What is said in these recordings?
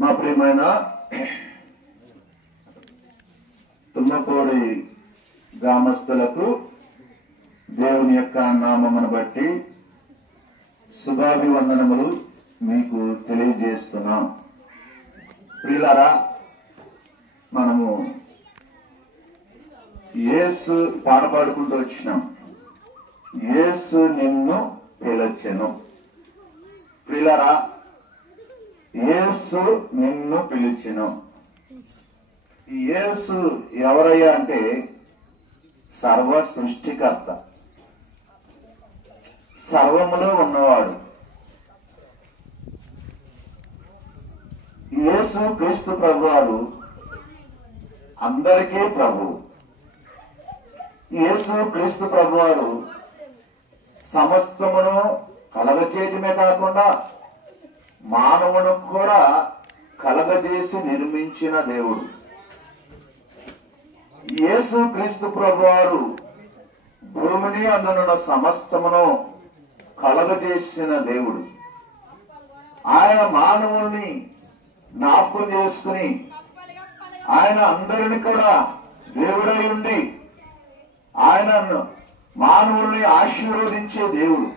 మా ప్రియమైన తుమ్మపూడి గ్రామస్తులకు దేవుని యొక్క నామమును బట్టి శుభాభివందనములు మీకు తెలియజేస్తున్నాం. ప్రియులారా, మనము యేసు పాట పాడుకుంటూ వచ్చినాం. యేసు నిన్ను పిలిచెను. ప్రియులారా, యేసు నిన్ను పిలిచెను. యేసు ఎవరయ్యా అంటే సర్వ సృష్టికర్త, సర్వములో ఉన్నవాడు. యేసు క్రీస్తు ప్రభువారు అందరికీ ప్రభు. యేసు క్రీస్తు ప్రభువారు సమస్తమును కలగచేయటమే కాకుండా మానవును కూడా కలగజేసి నిర్మించిన దేవుడు. యేసు క్రీస్తు ప్రభువారు భూమిని అందునున్న సమస్తమును కలగజేసిన దేవుడు. ఆయన మానవుల్ని జ్ఞాపకం చేసుకుని ఆయన అందరిని కూడా దేవుడై ఉండి ఆయన మానవుల్ని ఆశీర్వదించే దేవుడు.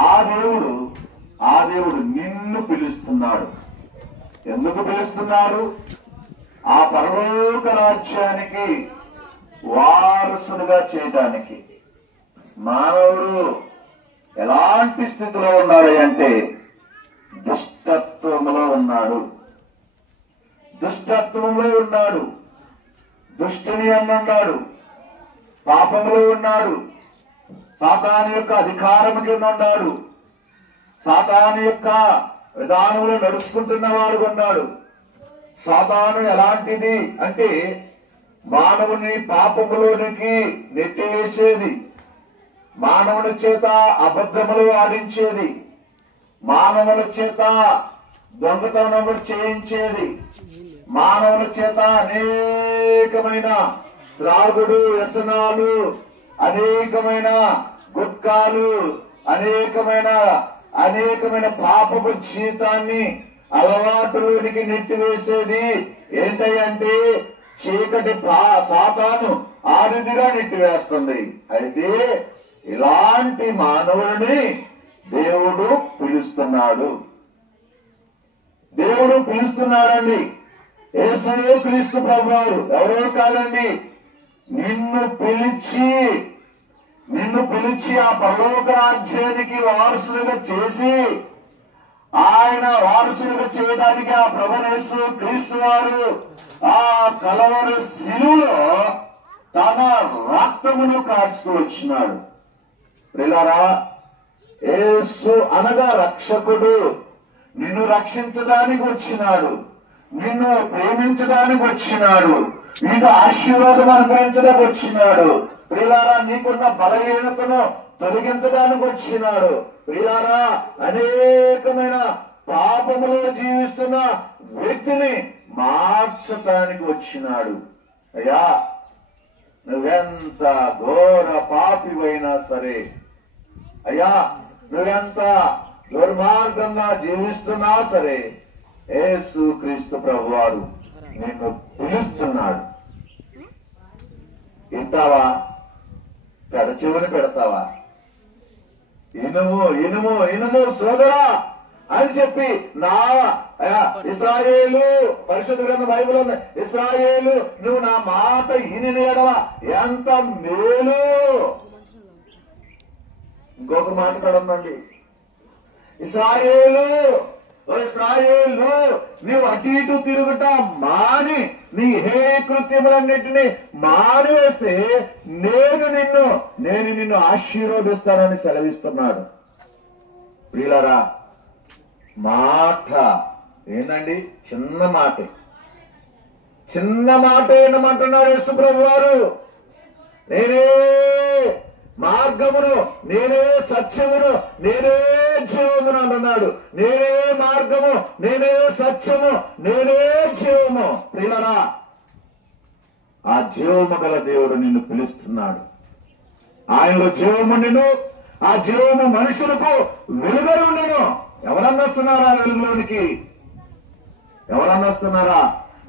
ఆ దేవుడు నిన్ను పిలుస్తున్నాడు. ఎందుకు పిలుస్తున్నాడు? ఆ పరలోక రాజ్యానికి వారసులుగా చేయడానికి. మానవుడు ఎలాంటి స్థితిలో ఉన్నాడు అంటే దుష్టత్వంలో ఉన్నాడు. దుష్టత్వంలో ఉన్నాడు, దుష్టుని అన్నాడు, పాపంలో ఉన్నాడు, సాతాను యొక్క అధికారం కింద ఉన్నాడు, సాతాను యొక్క విధానంలో నడుచుకుంటున్న వాడు ఉన్నాడు. సాతాను ఎలాంటిది అంటే మానవుని పాపములోనికి నెట్టివేసేది, మానవుని చేత అబద్ధములు ఆడించేది, మానవుల చేత దొంగతనములు చేయించేది, మానవుల చేత అనేకమైన త్రాగుడు వ్యసనాలు, అనేకమైన గుట్కాలు, అనేకమైన పాపపు జీవితాన్ని అలవాటులోనికి నెట్టివేసేది ఏంటంటే చీకటి సాతాను ఆ రీతిగా నెట్టివేస్తుంది. అయితే ఇలాంటి మానవుడిని దేవుడు పిలుస్తున్నాడు. దేవుడు పిలుస్తున్నాడండి. యేసు క్రీస్తు ప్రభువారు ఎవరో కాదండి, నిన్ను పిలిచి ఆ పరలోక రాజ్యానికి వారసులుగా చేసి ఆయన వారసులుగా చేయడానికి ఆ ప్రభు యేసు క్రీస్తు వారు ఆ కలవరి శిలువలో తన రక్తమును కాచుకు వచ్చినాడు. ప్రియులారా, యేసు అనగా రక్షకుడు. నిన్ను రక్షించడానికి వచ్చినాడు, నిన్ను ప్రేమించడానికి వచ్చినాడు, నీకు ఆశీర్వాదం అనుగ్రహించడానికి వచ్చినాడు. ప్రియులారా, నీకున్న బలహీనతను తొలగించడానికి వచ్చినాడు. ప్రియులారా, అనేకమైన పాపములో జీవిస్తున్న వ్యక్తిని మార్చడానికి వచ్చినాడు. అయ్యా, నువ్వెంత ఘోర పాపివైనా సరే, అయ్యా నువ్వెంత దుర్మార్గంగా జీవిస్తున్నా సరే, యేసు క్రీస్తు ప్రభువారు నిన్ను పిలుస్తున్నాడు. వింటావా? పెడచెవిని పెడతావా? ఇనుము సోదరా అని చెప్పి నా ఇశ్రాయేలు పరిశుద్ధ గ్రంథ బైబిల్ ఉంది. ఇశ్రాయేలు, నువ్వు నా మాట ఇని ఎడల ఎంత మేలు. ఇంకొక మాట చదవండి. ఇశ్రాయేలు, నీవు అటు ఇటు తిరుగుట మాని నీ హే కృత్యములన్నింటినీ మానివేస్తే నేను నిన్ను ఆశీర్వదిస్తానని సెలవిస్తున్నాడు. ప్రియులారా, మాట ఏంటండి? చిన్న మాట ఏమంటున్నాడు యేసు ప్రభు వారు. నేనే మార్గమును, నేనే సత్యమును, నేనే జీవమును అంటున్నాడు. నేనే మార్గము, నేనే సత్యము, నేనే జీవము. ప్రియులారా, ఆ జీవము గల దేవుడు నిన్ను పిలుస్తున్నాడు. ఆయనలో జీవము నిన్ను, ఆ జీవము మనుషులకు వెలుగై ఉండను. ఎవరన్నా వస్తున్నారు ఆ వెలుగులోనికి? ఎవరన్నా వస్తున్నారా?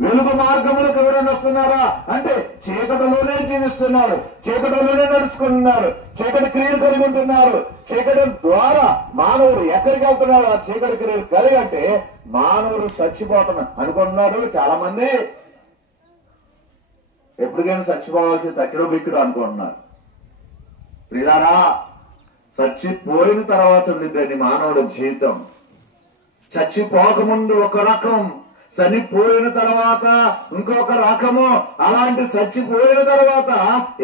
వెలుగు మార్గములకు ఎవరన్నా వస్తున్నారా అంటే చీకటిలోనే జీవిస్తున్నారు, చీకటిలోనే నడుచుకుంటున్నారు, చీకటి క్రియలు కలిగి ఉంటున్నారు. చీకటి ద్వారా మానవుడు ఎక్కడికి వెళ్తున్నాడు? ఆ చీకటి క్రియలు కలిగి అంటే మానవుడు చచ్చిపోతున్నాడు అనుకుంటున్నారు చాలా మంది. ఎప్పటికైనా చచ్చిపోవాల్సి తక్కిడో బిక్కిడో అనుకుంటున్నారు. ప్రియులారా, చచ్చిపోయిన తర్వాత ఉండిద్దండి మానవుడి జీవితం. చచ్చిపోకముందు ఒక రకం, చనిపోయిన తర్వాత ఇంకొక రకము. అలాంటి చచ్చిపోయిన తర్వాత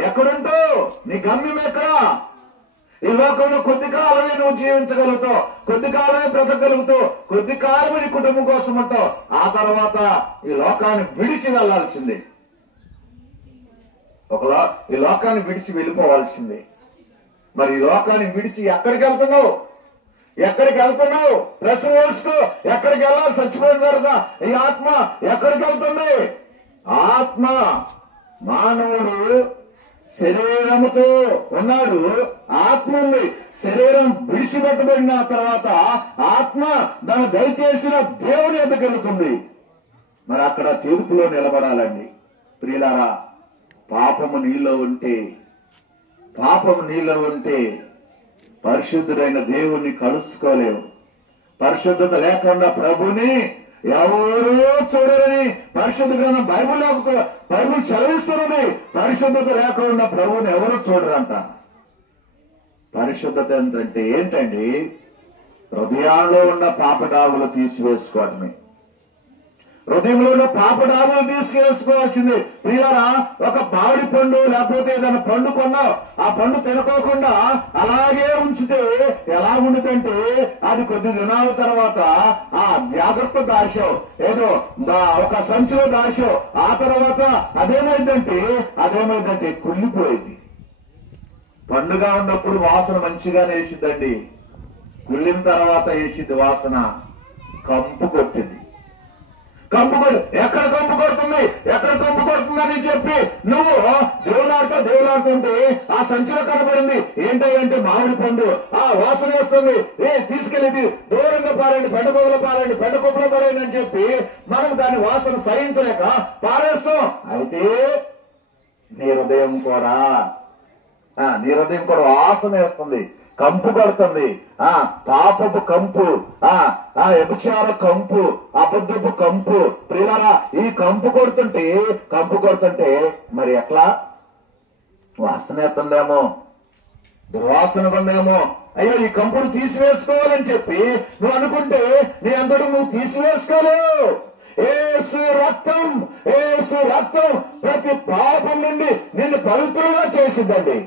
ఎక్కడుంటావు? నీ గమ్యం ఎక్కడ? ఈ లోకంలో కొద్ది కాలమే నువ్వు జీవించగలుగుతావు, కొద్ది కాలమే బ్రతకగలుగుతావు, కొద్ది కాలమే నీ కుటుంబం కోసం ఉంటావు. ఆ తర్వాత ఈ లోకాన్ని విడిచి వెళ్లాల్సిందే, ఈ లోకాన్ని విడిచి వెళ్ళిపోవాల్సిందే. మరి ఈ లోకాన్ని విడిచి ఎక్కడికి వెళ్తున్నావు? ఎక్కడికి వెళ్తున్నావు? ప్రశ్న వేసుకో. ఎక్కడికి వెళ్ళాలి? చచ్చిపోయిన తర్వాత ఈ ఆత్మ ఎక్కడికి వెళ్తుంది? ఆత్మ, మానవుడు శరీరముతో ఉన్నాడు, ఆత్మ ఉంది. శరీరం విడిచిపెట్టబడిన తర్వాత ఆత్మ దాన్ని దయచేసిన దేవుని ఎద్దకు వెళ్తుంది. మరి అక్కడ తీర్పులో నిలబడాలండి. ప్రియులారా, పాపము నీలో ఉంటే పరిశుద్ధుడైన దేవుణ్ణి కలుసుకోలేవు. పరిశుద్ధత లేకుండా ప్రభుని ఎవరూ చూడరని పరిశుద్ధ గ్రంథం బైబుల్ చదివిస్తున్నది. పరిశుద్ధత లేకుండా ప్రభుని ఎవరు చూడరంట. పరిశుద్ధత ఏంటండి? హృదయాల్లో ఉన్న పాపడాగులు తీసివేసుకోవడమే. హృదయంలో ఉన్న పాపడాగులు తీసుకేసుకోవాల్సింది. ప్రియులారా, ఒక మామిడి పండు లేకపోతే ఏదైనా పండు కొన్నావు, ఆ పండు తినకోకుండా అలాగే ఉంచితే ఎలా ఉండుదంటే అది కొద్ది దినాల తర్వాత ఆ జాగ్రత్త దాచావు, ఏదో ఒక సంచిలో దాచావు, ఆ తర్వాత అదేమైందంటే కుళ్ళిపోయింది. పండుగ ఉన్నప్పుడు వాసన మంచిగానే వేసిద్దండి, కుళ్ళిన తర్వాత వేసిద్ది వాసన కంపు కొట్టింది. ఎక్కడ కంపు కొడుతుందని చెప్పి నువ్వు దేవులాడుతుంటే ఆ సంచిలో కనబడింది ఏంటంటే మామిడి పండు. ఆ వాసన వేస్తుంది, తీసుకెళ్ళి దూరంగా పారండి, బెండబొగలో పారండి, బెండకొప్పలో పారండి అని చెప్పి మనం దాని వాసన సహించలేక పారేస్తాం. అయితే నీ హృదయం కూడా వాసన వేస్తుంది, కంపు కొడుతుంది. పాపపు కంపు, వ్యభిచార కంపు, అబద్ధపు కంపు. ప్రియులారా, ఈ కంపు కొడుతుంటే మరి ఎట్లా? వాసన ఎత్తుందేమో, దుర్వాసన ఉందేమో. అయ్యో, ఈ కంపును తీసివేసుకోవాలని చెప్పి నువ్వు అనుకుంటే నీ అందరూ నువ్వు తీసివేసుకోలేవు. యేసు రక్తం ప్రతి పాపం నుండి నిన్ను పవిత్రంగా చేసిందండి.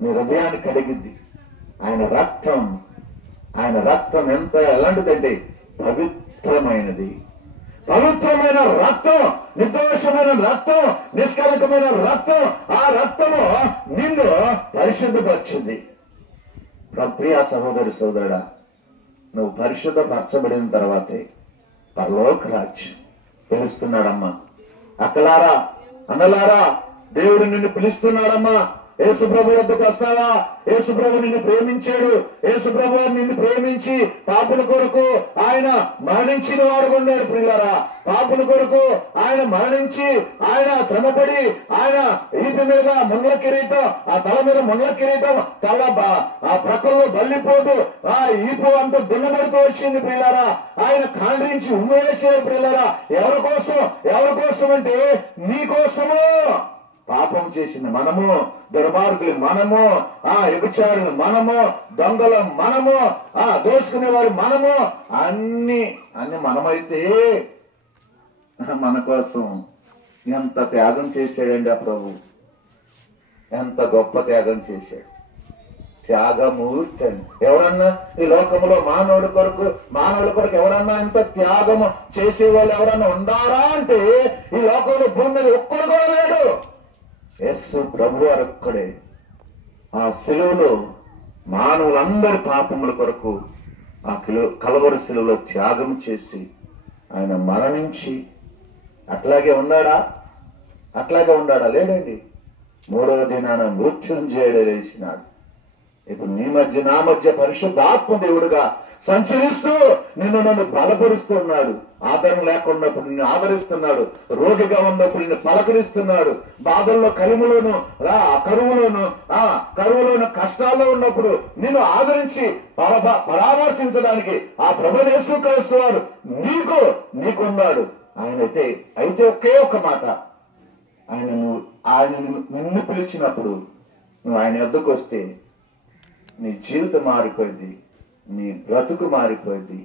నీ హృదయాన్ని కడిగింది ఆయన రక్తం. ఎలాంటిదంటే పవిత్రమైన రక్తం, నిర్దోషమైన రక్తం, నిష్కలకమైన రక్తం. ఆ రక్తము నిన్ను పరిశుద్ధపరిచింది. ప్రియ సోదరుడా, నువ్వు పరిశుద్ధపరచబడిన తర్వాతే పరలోక రాజ్యం పిలుస్తున్నాడమ్మా. అక్కలారా, అన్నలారా, దేవుడు నిన్ను పిలుస్తున్నాడమ్మా. యేసుప్రభు వద్దకు వస్తావా? యేసుప్రభు నిన్ను ప్రేమించాడు. యేసుప్రభు నిన్ను ప్రేమించి పాపుల కొరకు ఆయన మరణించిన వాడు ఉన్నాడు. ప్రియులారా, పాపుల కొరకు ఆయన మరణించి ఆయన శ్రమపడి ఆయన ఈపి మీద ముండ్ల కిరీటం, ఆ తల మీద ముండ్ల కిరీటం, తల ఆ ప్రక్కల్లో బల్లిపోటు, ఆ ఈపు అంటూ దున్నబడుతూ వచ్చింది. ప్రియులారా, ఆయన ఖండించి ఉమ్మేసాడు. ప్రియులారా, ఎవరి కోసం అంటే నీ కోసము. పాపం చేసిన మనము, దుర్మార్గులు మనము, వ్యభిచారులు మనము, దొంగలు మనము, దోసుకునేవారు మనము, అన్ని మనమైతే మన కోసం ఎంత త్యాగం చేశాడండి ఆ ప్రభు. ఎంత గొప్ప త్యాగం చేశాడు. త్యాగమూర్తి అండి. ఎవరన్నా ఈ లోకంలో మానవుడి కొరకు ఎవరన్నా ఇంత త్యాగము చేసేవాళ్ళు ఎవరన్నా ఉండారా అంటే ఈ లోకంలో భూమి మీద ఒక్కడు కూడా లేడు. యేసు ప్రభు ఒక్కడే ఆ శిలువలో మానవులందరి పాపముల కొరకు ఆ కలవరి శిలువలో త్యాగం చేసి ఆయన మరణించి అట్లాగే ఉన్నాడా? లేడండి. మూడవ దినాన మృత్యుంజయుడు లేచినాడు. ఇప్పుడు నా మధ్య పరిశుద్ధాత్మ దేవుడుగా సంచరిస్తూ నన్ను బలపరుస్తున్నాడు. ఆదరణ లేకున్నప్పుడు నిన్ను ఆదరిస్తున్నాడు. రోగిగా ఉన్నప్పుడు నిన్ను పలకరిస్తున్నాడు. బాధల్లో కరువులోను కష్టాల్లో ఉన్నప్పుడు నిన్ను ఆదరించి పరామర్శించడానికి ఆ ప్రభువైన యేసుక్రీస్తు వారు నీకున్నాడు. అయితే ఒకే ఒక్క మాట, ఆయన నిన్ను పిలిచినప్పుడు నువ్వు ఆయన వద్దకు వస్తే నీ జీవితం మారిపోయింది, నీ బ్రతుకు మారిపోయింది,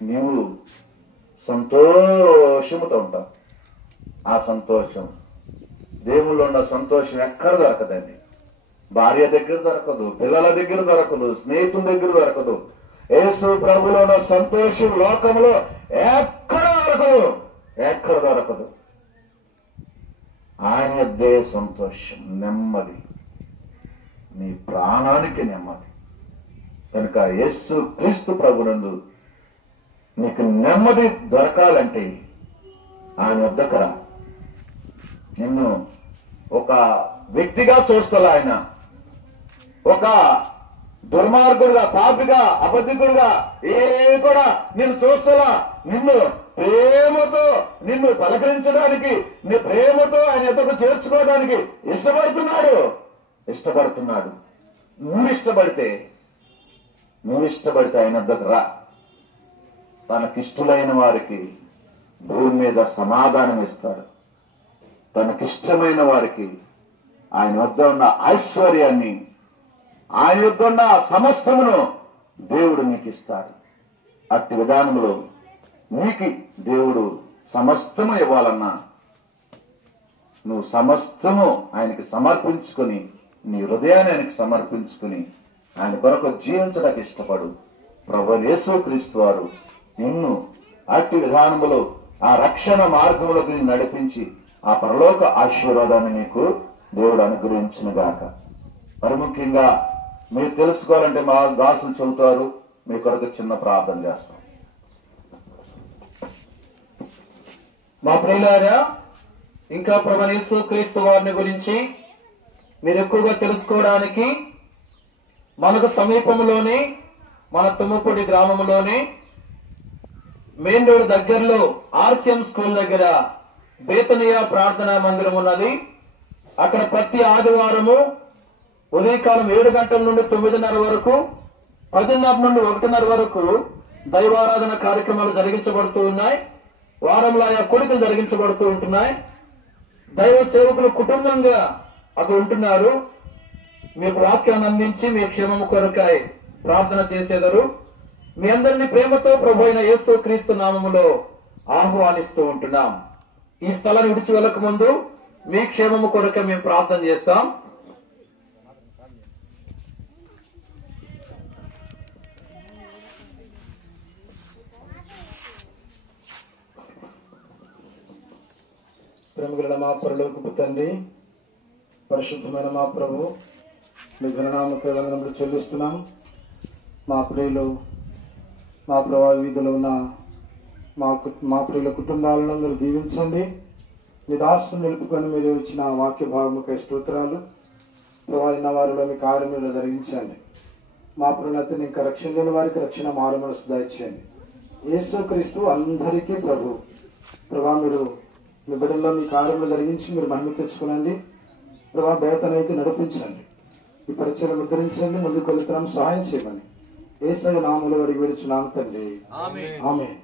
నీవు సంతోషముతో ఉంటావు. ఆ సంతోషం, దేవుళ్ళు ఉన్న సంతోషం ఎక్కడ దొరకదండి. భార్య దగ్గర దొరకదు, పిల్లల దగ్గర దొరకదు, స్నేహితుల దగ్గర దొరకదు. యేసు ప్రభువులో ఉన్న సంతోషం లోకంలో ఎక్కడ దొరకదు. ఆయన వద్దే సంతోషం, నెమ్మది, నీ ప్రాణానికి నెమ్మది. కనుక యేసు క్రీస్తు ప్రభునందు నీకు నెమ్మది దొరకాలంటే ఆయన వద్దకు రా. నిన్ను ఒక వ్యక్తిగా చూస్తలే ఆయన, ఒక దుర్మార్గుడుగా, పాపిగా, అబద్ధికుడుగా కూడా నిన్ను చూస్తలా. నిన్ను ప్రేమతో నిన్ను పలకరించడానికి, నీ ప్రేమతో ఆయన ఎద్దకు చేర్చుకోవడానికి ఇష్టపడుతున్నాడు. నువ్వు ఇష్టపడితే ఆయన వద్దకు రా. తనకిష్టమైన వారికి భూమి మీద సమాధానం ఇస్తాడు. తనకిష్టమైన వారికి ఆయన వద్ద ఉన్న ఐశ్వర్యాన్ని, ఆయన వద్ద ఉన్న సమస్తమును దేవుడు నీకు ఇస్తాడు. అట్టి విధానంలో నీకు దేవుడు సమస్తము ఇవ్వాలన్నా నువ్వు సమస్తము ఆయనకి సమర్పించుకొని, నీ హృదయాన్ని ఆయనకి సమర్పించుకుని ఆయన కొరకు జీవించడానికి ఇష్టపడు. ప్రభువైన యేసుక్రీస్తు వారు నిన్ను అట్టి విధానములో ఆ రక్షణ మార్గంలోకి నడిపించి ఆ పరలోక ఆశీర్వాదాన్ని నీకు దేవుడు అనుగ్రహించునుగాక. మరి ముఖ్యంగా మీరు తెలుసుకోవాలంటే మా దాసులు చెబుతారు, మీ కొరకు చిన్న ప్రార్థన చేస్తాం. మా ప్రియులారా, ఇంకా ప్రభువైన యేసుక్రీస్తు వారిని గురించి మీరు ఎక్కువగా తెలుసుకోవడానికి మనకు సమీపంలోనే, మన తుమ్మపూడి గ్రామంలోనే మెయిన్ రోడ్ దగ్గరలో ఆర్సిఎం స్కూల్ దగ్గర బేతనియా ప్రార్థనా మందిరం ఉన్నది. అక్కడ ప్రతి ఆదివారము ఉదయకాలం 7 గంటల నుండి 9:30 వరకు, 10:30 నుండి 1:30 వరకు దైవారాధన కార్యక్రమాలు జరిగించబడుతూ ఉన్నాయి. వారంలో ఆయా కోడికలు జరిగించబడుతూ ఉంటున్నాయి. దైవ సేవకులు కుటుంబంగా అక్కడ ఉంటున్నారు. మీకు వాక్యాన్ని అందించి మీ క్షేమము కొరకై ప్రార్థన చేసేదరు. మీ అందరినీ ప్రేమతో ప్రభువైన యేసుక్రీస్తు నామములో ఆహ్వానిస్తూ ఉంటున్నాం. ఈ స్థలాన్ని విడిచి వెళ్ళక ముందు మీ క్షేమము కొరకై మేము ప్రార్థన చేస్తాం. ప్రేమగల మా పరలోకపు తండ్రి, పరిశుద్ధమైన మా ప్రభు, మీ ఘననామముకు వందనములు చెల్లిస్తున్నాం. మా ప్రియులు, మా ప్రభావ వీధిలో ఉన్న మా ప్రియుల కుటుంబాలను మీరు దీవించండి. మీ దాసును నిలుపుకొని మీరు ఇచ్చిన వాక్య భాగముకై స్తోత్రాలు. ప్రభావిన వారిలో మీ కార్యం మీద జరిగించండి. మా ప్రణతిని ఇంకా రక్షణ లేని వారికి రక్షణ మారు మనసు దయచేయండి. యేసుక్రీస్తు అందరికీ ప్రభు. ప్రభా, మీరు మీ బిడ్డల్లో మీ కార్యంలో జరిగించి మీరు మహిమ తెచ్చుకునండి. ప్రభా, బేతనైతే నడిపించండి. ఈ పరిచయం ముద్రించండి. ముందుకు వెళ్తున్నాం, సహాయం చేయమని యేసయ్య నామములో అడిగి వేడుచున్నాము తండ్రి. ఆమేన్.